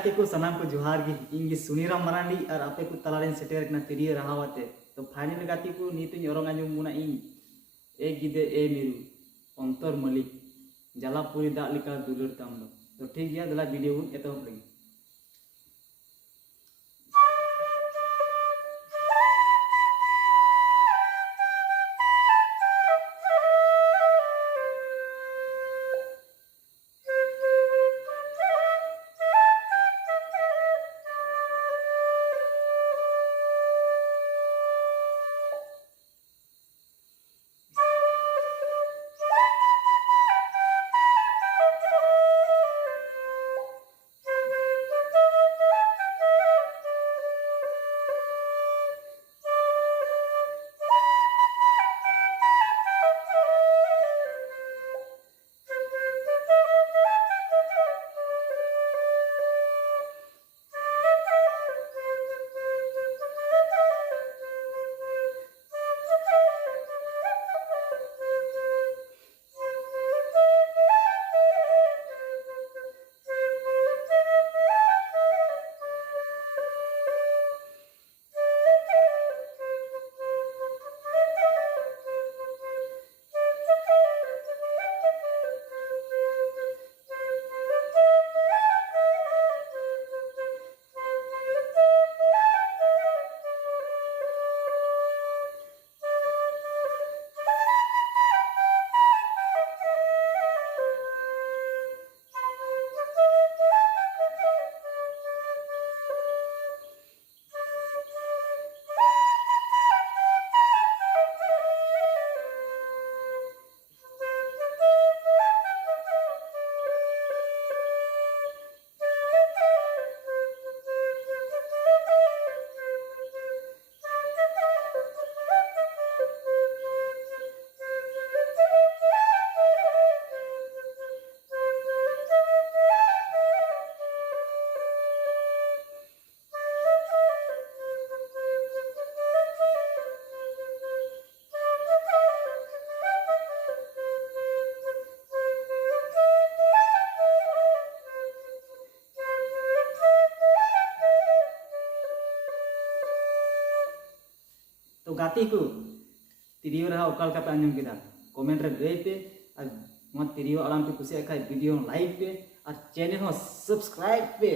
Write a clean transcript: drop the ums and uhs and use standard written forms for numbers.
गाते को सनाम को जोहार गी इंगे सुनीराम मरांडी और आपे को तलारेन सेटेर कना तिरियो रहावते तो फाइनल गाते को नीतु ओरंग आंजम मुना इन ए गिदे ए मिरु अंतर मलिक जलापुरी दाग लिका दुलर ताम दो तो ठीक गया दला वीडियो बुन एतहब लगी तो गाती को तिरियो रहा ओकाल का पे आंजम केदा कमेंट रे लई पे और मत तिरियो आराम पे कुछ खाए वीडियो लाइक पे और चैनल हो सब्सक्राइब पे।